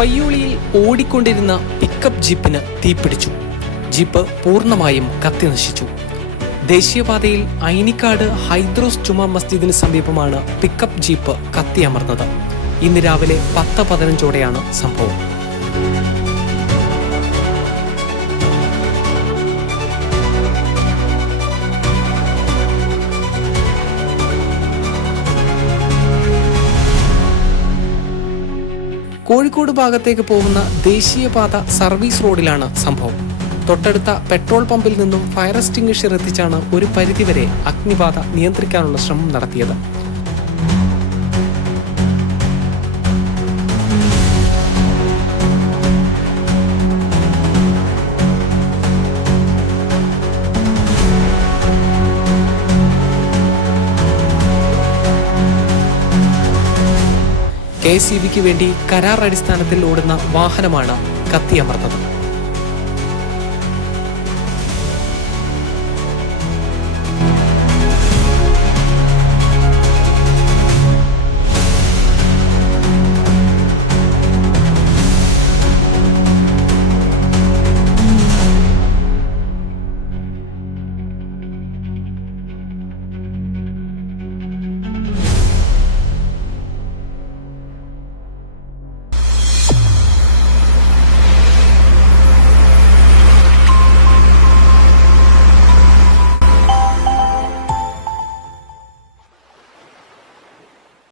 പയ്യോളിയിൽ ഓടിക്കൊണ്ടിരുന്ന പിക്കപ്പ് ജീപ്പിന് തീപിടിച്ചു. ജീപ്പ് പൂർണ്ണമായും കത്തിനശിച്ചു. ദേശീയപാതയിൽ ഐനിക്കാട് ഹൈദ്രോസ് ജുമാ മസ്ജിദിന് സമീപമാണ് പിക്കപ്പ് ജീപ്പ് കത്തിയമർന്നത്. ഇന്ന് രാവിലെ 10:15 സംഭവം. കോഴിക്കോട് ഭാഗത്തേക്ക് പോകുന്ന ദേശീയപാത സർവീസ് റോഡിലാണ് സംഭവം. തൊട്ടടുത്ത പെട്രോൾ പമ്പിൽ നിന്നും ഫയർ എക്സ്റ്റിംഗ്വിഷർ എത്തിച്ചാണ് ഒരു പരിധിവരെ അഗ്നിബാധ നിയന്ത്രിക്കാനുള്ള ശ്രമം നടത്തിയത്. KSEBിക്ക് വേണ്ടി കരാർ അടിസ്ഥാനത്തിൽ ഓടുന്ന വാഹനമാണ് കത്തിയമർന്നത്.